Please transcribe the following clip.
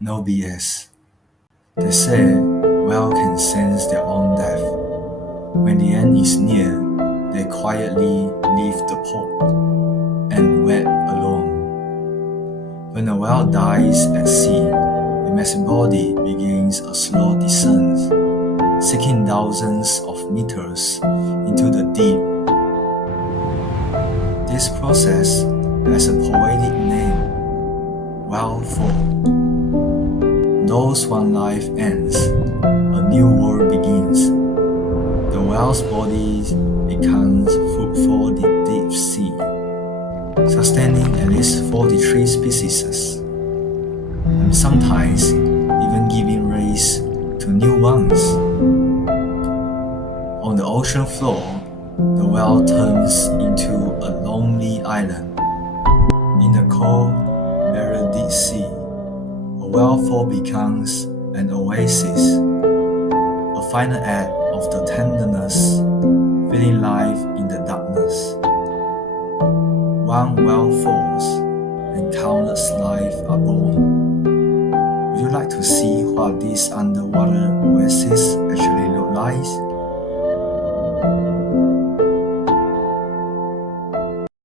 No BS. They say whales can sense their own death. When the end is near, they quietly leave the port and wait alone. When a whale dies at sea, the massive body begins a slow descent, sinking thousands of meters into the deep. This process has a poetic name, whale fall. Thus one life ends, a new world begins. The whale's body becomes food for the deep sea, sustaining at least 43 species, and sometimes even giving rise to new ones. On the ocean floor, the whale turns into a lonely island. In the cold, barren deep sea, a whale fall becomes an oasis, a final act of the tenderness, feeling life in the darkness. One whale falls, and countless lives are born. Would you like to see what this underwater oasis actually looks like?